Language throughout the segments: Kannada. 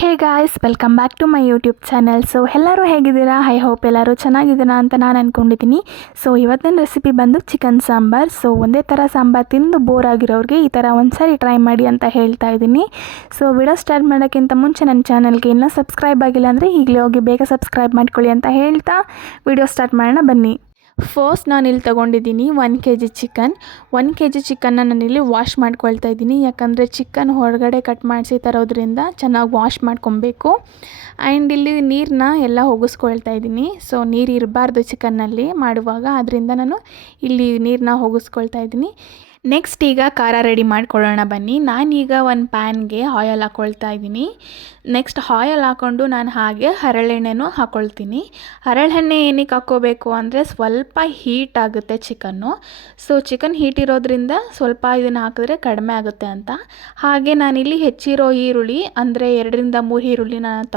Hey guys, welcome back to my YouTube channel. So ಎಲ್ಲರೂ ಹೇಗಿದ್ದೀರಾ? ಐ ಹೋಪ್ ಎಲ್ಲರೂ ಚೆನ್ನಾಗಿದ್ದೀರಾ ಅಂತ ನಾನು ಅಂದ್ಕೊಂಡಿದ್ದೀನಿ. ಸೊ ಇವತ್ತಿನ ರೆಸಿಪಿ ಬಂದು ಚಿಕನ್ ಸಾಂಬಾರ್. ಸೊ ಒಂದೇ ಥರ ಸಾಂಬಾರು ತಿಂದು ಬೋರ್ ಆಗಿರೋರಿಗೆ ಈ ಥರ ಒಂದ್ಸರಿ ಟ್ರೈ ಮಾಡಿ ಅಂತ ಹೇಳ್ತಾ ಇದ್ದೀನಿ. ಸೊ ವಿಡಿಯೋ ಸ್ಟಾರ್ಟ್ ಮಾಡೋಕ್ಕಿಂತ ಮುಂಚೆ ನನ್ನ ಚಾನಲ್ಗೆ ಇನ್ನೂ ಸಬ್ಸ್ಕ್ರೈಬ್ ಆಗಿಲ್ಲ ಅಂದರೆ ಈಗಲೇ ಹೋಗಿ ಬೇಗ ಸಬ್ಸ್ಕ್ರೈಬ್ ಮಾಡ್ಕೊಳ್ಳಿ ಅಂತ ಹೇಳ್ತಾ ವಿಡಿಯೋ ಸ್ಟಾರ್ಟ್ ಮಾಡೋಣ ಬನ್ನಿ. ಫಸ್ಟ್ ನಾನಿಲ್ಲಿ ತೊಗೊಂಡಿದ್ದೀನಿ 1 kg ಚಿಕನ್. 1 kg ಚಿಕನ್ನ ನಾನಿಲ್ಲಿ ವಾಶ್ ಮಾಡ್ಕೊಳ್ತಾ ಇದ್ದೀನಿ. ಯಾಕಂದರೆ ಚಿಕನ್ ಹೊರಗಡೆ ಕಟ್ ಮಾಡಿಸಿ ತರೋದ್ರಿಂದ ಚೆನ್ನಾಗಿ ವಾಶ್ ಮಾಡ್ಕೊಬೇಕು. ಆ್ಯಂಡ್ ಇಲ್ಲಿ ನೀರನ್ನ ಎಲ್ಲ ಹೋಗಿಸ್ಕೊಳ್ತಾ ಇದ್ದೀನಿ. ಸೊ ನೀರು ಇರಬಾರ್ದು ಚಿಕನ್ನಲ್ಲಿ ಮಾಡುವಾಗ, ಅದರಿಂದ ನಾನು ಇಲ್ಲಿ ನೀರನ್ನ ಹೋಗಿಸ್ಕೊಳ್ತಾ ಇದ್ದೀನಿ. ನೆಕ್ಸ್ಟ್ ಈಗ ಖಾರ ರೆಡಿ ಮಾಡ್ಕೊಳ್ಳೋಣ ಬನ್ನಿ. ನಾನೀಗ ಒಂದು ಪ್ಯಾನ್ಗೆ ಆಯಿಲ್ ಹಾಕ್ಕೊಳ್ತಾ ಇದ್ದೀನಿ. ನೆಕ್ಸ್ಟ್ ಆಯಿಲ್ ಹಾಕ್ಕೊಂಡು ನಾನು ಹಾಗೆ ಹರಳೆಣ್ಣೆನೂ ಹಾಕ್ಕೊಳ್ತೀನಿ. ಹರಳೆಣ್ಣೆ ಏನಕ್ಕೆ ಹಾಕ್ಕೋಬೇಕು ಅಂದರೆ ಸ್ವಲ್ಪ ಹೀಟ್ ಆಗುತ್ತೆ ಚಿಕನ್ನು. ಸೊ ಚಿಕನ್ ಹೀಟ್ ಇರೋದ್ರಿಂದ ಸ್ವಲ್ಪ ಇದನ್ನು ಹಾಕಿದ್ರೆ ಕಡಿಮೆ ಆಗುತ್ತೆ ಅಂತ. ಹಾಗೆ ನಾನಿಲ್ಲಿ ಹೆಚ್ಚಿರೋ ಈರುಳ್ಳಿ ಅಂದರೆ 2ರಿಂದ 3 ಈರುಳ್ಳಿ ನಾನು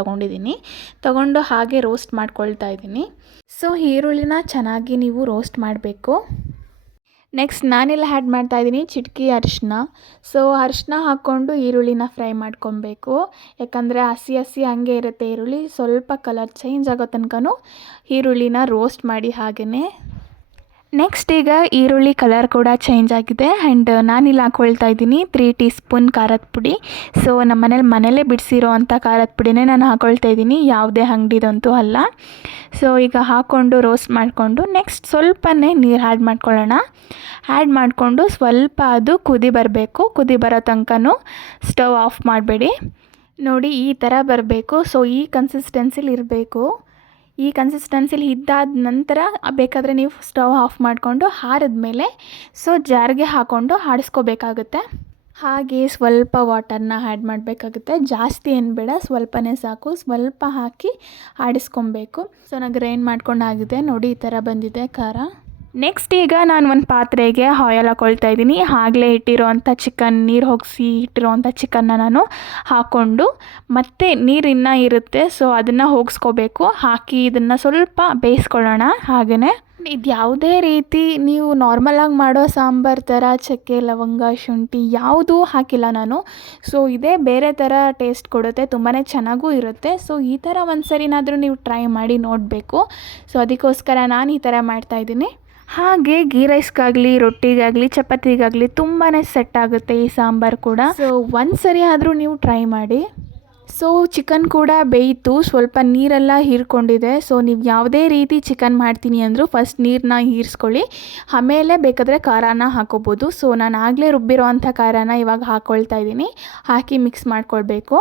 ತೊಗೊಂಡು ಹಾಗೆ ರೋಸ್ಟ್ ಮಾಡ್ಕೊಳ್ತಾ ಇದ್ದೀನಿ. ಸೊ ಈರುಳ್ಳಿನ ಚೆನ್ನಾಗಿ ನೀವು ರೋಸ್ಟ್ ಮಾಡಬೇಕು. ನೆಕ್ಸ್ಟ್ ನಾನೆಲ್ಲ ಆ್ಯಡ್ ಮಾಡ್ತಾಯಿದ್ದೀನಿ ಚಿಟಕಿ ಅರಿಶಿನ. ಸೊ ಅರಿಶಿನ ಹಾಕ್ಕೊಂಡು ಈರುಳ್ಳಿನ ಫ್ರೈ ಮಾಡ್ಕೊಬೇಕು. ಯಾಕಂದರೆ ಹಸಿ ಹಂಗೆ ಇರುತ್ತೆ ಈರುಳ್ಳಿ. ಸ್ವಲ್ಪ ಕಲರ್ ಚೇಂಜ್ ಆಗೋ ತನಕನೂ ಈರುಳ್ಳಿನ ರೋಸ್ಟ್ ಮಾಡಿ ಹಾಗೆಯೇ. ನೆಕ್ಸ್ಟ್ ಈಗ ಈರುಳ್ಳಿ ಕಲರ್ ಕೂಡ ಚೇಂಜ್ ಆಗಿದೆ. ಆ್ಯಂಡ್ ನಾನಿಲ್ಲಿ ಹಾಕ್ಕೊಳ್ತಾ ಇದ್ದೀನಿ 3 ಟೀ ಸ್ಪೂನ್ ಖಾರದ ಪುಡಿ. ಸೊ ನಮ್ಮ ಮನೇಲೇ ಬಿಡಿಸಿರೋ ಅಂಥ ಖಾರದ ಪುಡಿನೇ ನಾನು ಹಾಕ್ಕೊಳ್ತಾ ಇದ್ದೀನಿ, ಯಾವುದೇ ಅಂಗಡಿದಂತೂ ಅಲ್ಲ. ಸೊ ಈಗ ಹಾಕ್ಕೊಂಡು ರೋಸ್ಟ್ ಮಾಡಿಕೊಂಡು ನೆಕ್ಸ್ಟ್ ಸ್ವಲ್ಪನೇ ನೀರು ಆ್ಯಡ್ ಮಾಡ್ಕೊಳ್ಳೋಣ. ಆ್ಯಡ್ ಮಾಡಿಕೊಂಡು ಸ್ವಲ್ಪ ಅದು ಕುದಿ ಬರಬೇಕು. ಕುದಿ ಬರೋ ತನಕನೂ ಸ್ಟವ್ ಆಫ್ ಮಾಡಬೇಡಿ. ನೋಡಿ ಈ ಥರ ಬರಬೇಕು. ಸೊ ಈ ಕನ್ಸಿಸ್ಟೆನ್ಸಿಲಿ ಇರಬೇಕು. ಈ ಕನ್ಸಿಸ್ಟೆನ್ಸಿಲಿ ಇದ್ದಾದ ನಂತರ ಬೇಕಾದರೆ ನೀವು ಸ್ಟವ್ ಆಫ್ ಮಾಡಿಕೊಂಡು ಆರಿದ್ಮೇಲೆ ಜಾರ್ಗೆ ಹಾಕ್ಕೊಂಡು ಆಡಿಸ್ಕೋಬೇಕಾಗುತ್ತೆ. ಹಾಗೆ ಸ್ವಲ್ಪ ವಾಟರ್ನ ಆ್ಯಡ್ ಮಾಡಬೇಕಾಗುತ್ತೆ. ಜಾಸ್ತಿ ಏನು ಬೇಡ, ಸ್ವಲ್ಪನೇ ಸಾಕು. ಸ್ವಲ್ಪ ಹಾಕಿ ಆಡಿಸ್ಕೊಬೇಕು. ಸೊ ನಾನು ಗ್ರೈಂಡ್ ಮಾಡ್ಕೊಂಡಾಗಿದೆ. ನೋಡಿ ಈ ಥರ ಬಂದಿದೆ ಖಾರ. ನೆಕ್ಸ್ಟ್ ಈಗ ನಾನು ಒಂದು ಪಾತ್ರೆಗೆ ಆಯಿಲ್ ಹಾಕ್ಕೊಳ್ತಾ ಇದ್ದೀನಿ. ಆಗಲೇ ಇಟ್ಟಿರೋವಂಥ ಚಿಕನ್, ನೀರು ಹೋಗಿಸಿ ಇಟ್ಟಿರೋವಂಥ ಚಿಕನ್ನ ನಾನು ಹಾಕ್ಕೊಂಡು ಮತ್ತೆ ನೀರು ಇನ್ನೂ ಇರುತ್ತೆ. ಸೊ ಅದನ್ನು ಹೋಗಿಸ್ಕೋಬೇಕು. ಹಾಕಿ ಇದನ್ನು ಸ್ವಲ್ಪ ಬೇಯಿಸ್ಕೊಳ್ಳೋಣ. ಹಾಗೆಯೇ ಇದು ಯಾವುದೇ ರೀತಿ ನೀವು ನಾರ್ಮಲಾಗಿ ಮಾಡೋ ಸಾಂಬಾರು ಥರ ಚಕ್ಕೆ, ಲವಂಗ, ಶುಂಠಿ ಯಾವುದೂ ಹಾಕಿಲ್ಲ ನಾನು. ಸೊ ಇದೇ ಬೇರೆ ಥರ ಟೇಸ್ಟ್ ಕೊಡುತ್ತೆ, ತುಂಬಾ ಚೆನ್ನಾಗೂ ಇರುತ್ತೆ. ಸೊ ಈ ಥರ ಒಂದು ಸರಿನಾದರೂ ನೀವು ಟ್ರೈ ಮಾಡಿ ನೋಡಬೇಕು. ಸೊ ಅದಕ್ಕೋಸ್ಕರ ನಾನು ಈ ಥರ ಮಾಡ್ತಾಯಿದ್ದೀನಿ. ಹಾಗೆ ಗೀ ರೈಸ್ಗಾಗಲಿ, ರೊಟ್ಟಿಗಾಗಲಿ, ಚಪಾತಿಗಾಗಲಿ ತುಂಬಾ ಸೆಟ್ ಆಗುತ್ತೆ ಈ ಸಾಂಬಾರು ಕೂಡ. ಸೊ ಒಂದು ಸರಿ ಆದರೂ ನೀವು ಟ್ರೈ ಮಾಡಿ. ಸೊ ಚಿಕನ್ ಕೂಡ ಬೇಯಿತು, ಸ್ವಲ್ಪ ನೀರೆಲ್ಲ ಹೀರ್ಕೊಂಡಿದೆ. ಸೊ ನೀವು ಯಾವುದೇ ರೀತಿ ಚಿಕನ್ ಮಾಡ್ತೀನಿ ಅಂದರೂ ಫಸ್ಟ್ ನೀರನ್ನ ಹೀರಿಸ್ಕೊಳ್ಳಿ, ಆಮೇಲೆ ಬೇಕಾದರೆ ಖಾರನ ಹಾಕೋಬೋದು. ಸೊ ನಾನು ಆಗಲೇ ರುಬ್ಬಿರೋ ಅಂಥ ಖಾರನ ಇವಾಗ ಹಾಕ್ಕೊಳ್ತಾ ಇದ್ದೀನಿ. ಹಾಕಿ ಮಿಕ್ಸ್ ಮಾಡ್ಕೊಳ್ಬೇಕು.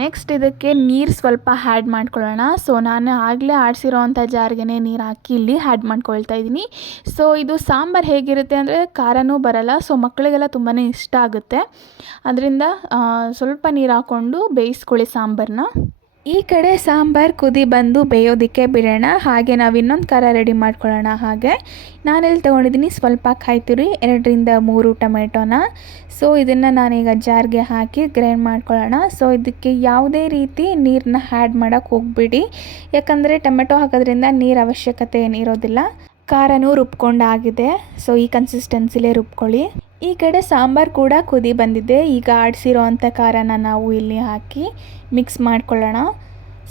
ನೆಕ್ಸ್ಟ್ ಇದಕ್ಕೆ ನೀರು ಸ್ವಲ್ಪ ಆ್ಯಡ್ ಮಾಡ್ಕೊಳ್ಳೋಣ. ಸೊ ನಾನು ಆಗಲೇ ಆಡಿಸಿರೋ ಅಂಥ ಜಾರ್ಗೆ ನೀರು ಹಾಕಿ ಇಲ್ಲಿ ಆ್ಯಡ್ ಮಾಡ್ಕೊಳ್ತಾ ಇದ್ದೀನಿ. ಸೊ ಇದು ಸಾಂಬಾರು ಹೇಗಿರುತ್ತೆ ಅಂದರೆ ಖಾರನೂ ಬರಲ್ಲ. ಸೊ ಮಕ್ಕಳಿಗೆಲ್ಲ ತುಂಬಾ ಇಷ್ಟ ಆಗುತ್ತೆ. ಅದರಿಂದ ಸ್ವಲ್ಪ ನೀರು ಹಾಕ್ಕೊಂಡು ಬೇಯಿಸ್ಕೊಳ್ಳಿ ಸಾಂಬಾರನ್ನ. ಈ ಕಡೆ ಸಾಂಬಾರು ಕುದಿ ಬಂದು ಬೇಯೋದಕ್ಕೆ ಬಿಡೋಣ. ಹಾಗೆ ನಾವು ಇನ್ನೊಂದು ಖಾರ ರೆಡಿ ಮಾಡ್ಕೊಳ್ಳೋಣ. ಹಾಗೆ ನಾನೆಲ್ಲಿ ತೊಗೊಂಡಿದ್ದೀನಿ ಸ್ವಲ್ಪ ಕಾಯಿ ತುರಿ, 2ರಿಂದ 3 ಟೊಮೆಟೊನ. ಸೊ ಇದನ್ನು ನಾನೀಗ ಜಾರ್ಗೆ ಹಾಕಿ ಗ್ರೈಂಡ್ ಮಾಡ್ಕೊಳ್ಳೋಣ. ಸೊ ಇದಕ್ಕೆ ಯಾವುದೇ ರೀತಿ ನೀರನ್ನ ಆ್ಯಡ್ ಮಾಡೋಕ್ಕೆ ಹೋಗ್ಬಿಡಿ. ಯಾಕಂದರೆ ಟೊಮೆಟೊ ಹಾಕೋದ್ರಿಂದ ನೀರು ಅವಶ್ಯಕತೆ ಏನಿರೋದಿಲ್ಲ. ಖಾರನೂ ರುಬ್ಕೊಂಡಾಗಿದೆ. ಸೊ ಈ ಕನ್ಸಿಸ್ಟೆನ್ಸಿಲೇ ರುಬ್ಕೊಳ್ಳಿ. ಈ ಕಡೆ ಸಾಂಬಾರು ಕೂಡ ಕುದಿ ಬಂದಿದೆ. ಈಗ ಆಡಿಸಿರೋ ಅಂಥ ಖಾರನ ನಾವು ಇಲ್ಲಿ ಹಾಕಿ ಮಿಕ್ಸ್ ಮಾಡ್ಕೊಳ್ಳೋಣ.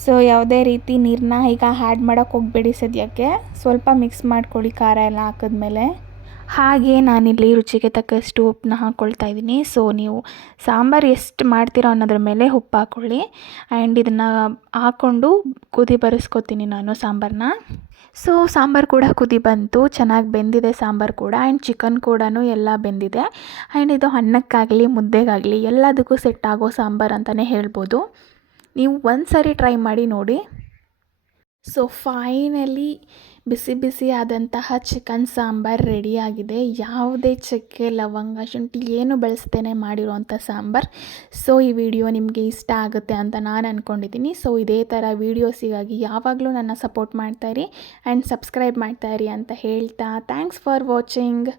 ಸೊ ಯಾವುದೇ ರೀತಿ ನೀರನ್ನ ಈಗ ಆ್ಯಡ್ ಮಾಡೋಕ್ಕೆ ಹೋಗಬೇಡಿ ಸದ್ಯಕ್ಕೆ. ಸ್ವಲ್ಪ ಮಿಕ್ಸ್ ಮಾಡ್ಕೊಳ್ಳಿ ಖಾರ ಎಲ್ಲ ಹಾಕಿದ್ಮೇಲೆ. ಹಾಗೆ ನಾನಿಲ್ಲಿ ರುಚಿಗೆ ತಕ್ಕಷ್ಟು ಉಪ್ಪನ್ನ ಹಾಕ್ಕೊಳ್ತಾ ಇದ್ದೀನಿ. ಸೊ ನೀವು ಸಾಂಬಾರು ಎಷ್ಟು ಮಾಡ್ತೀರೋ ಅನ್ನೋದ್ರ ಮೇಲೆ ಉಪ್ಪು ಹಾಕ್ಕೊಳ್ಳಿ. ಆ್ಯಂಡ್ ಇದನ್ನು ಹಾಕ್ಕೊಂಡು ಕುದಿ ಬರೆಸ್ಕೊತೀನಿ ನಾನು ಸಾಂಬಾರನ್ನ. ಸೊ ಸಾಂಬಾರು ಕೂಡ ಕುದಿ ಬಂತು, ಚೆನ್ನಾಗಿ ಬೆಂದಿದೆ ಸಾಂಬಾರು ಕೂಡ. ಆ್ಯಂಡ್ ಚಿಕನ್ ಕೂಡ ಎಲ್ಲ ಬೆಂದಿದೆ. ಆ್ಯಂಡ್ ಇದು ಅನ್ನಕ್ಕಾಗಲಿ ಮುದ್ದೆಗಾಗಲಿ ಎಲ್ಲದಕ್ಕೂ ಸೆಟ್ ಆಗೋ ಸಾಂಬಾರು ಅಂತಲೇ ಹೇಳ್ಬೋದು. ನೀವು ಒಂದು ಸಾರಿ ಟ್ರೈ ಮಾಡಿ ನೋಡಿ. ಸೊ ಫೈನಲಿ ಬಿಸಿ ಬಿಸಿ ಆದಂತಹ ಚಿಕನ್ ಸಾಂಬಾರು ರೆಡಿಯಾಗಿದೆ. ಯಾವುದೇ ಚಕ್ಕೆ, ಲವಂಗ, ಶುಂಠಿ ಏನು ಬಳಸ್ತೇನೆ ಮಾಡಿರೋವಂಥ ಸಾಂಬಾರು. ಸೊ ಈ ವಿಡಿಯೋ ನಿಮಗೆ ಇಷ್ಟ ಆಗುತ್ತೆ ಅಂತ ನಾನು ಅಂದ್ಕೊಂಡಿದ್ದೀನಿ. ಸೊ ಇದೇ ಥರ ವೀಡಿಯೋಸಿಗಾಗಿ ಯಾವಾಗಲೂ ನನ್ನ ಸಪೋರ್ಟ್ ಮಾಡ್ತಾಯಿರಿ ಆ್ಯಂಡ್ ಸಬ್ಸ್ಕ್ರೈಬ್ ಮಾಡ್ತಾಯಿರಿ ಅಂತ ಹೇಳ್ತಾ ಥ್ಯಾಂಕ್ಸ್ ಫಾರ್ ವಾಚಿಂಗ್.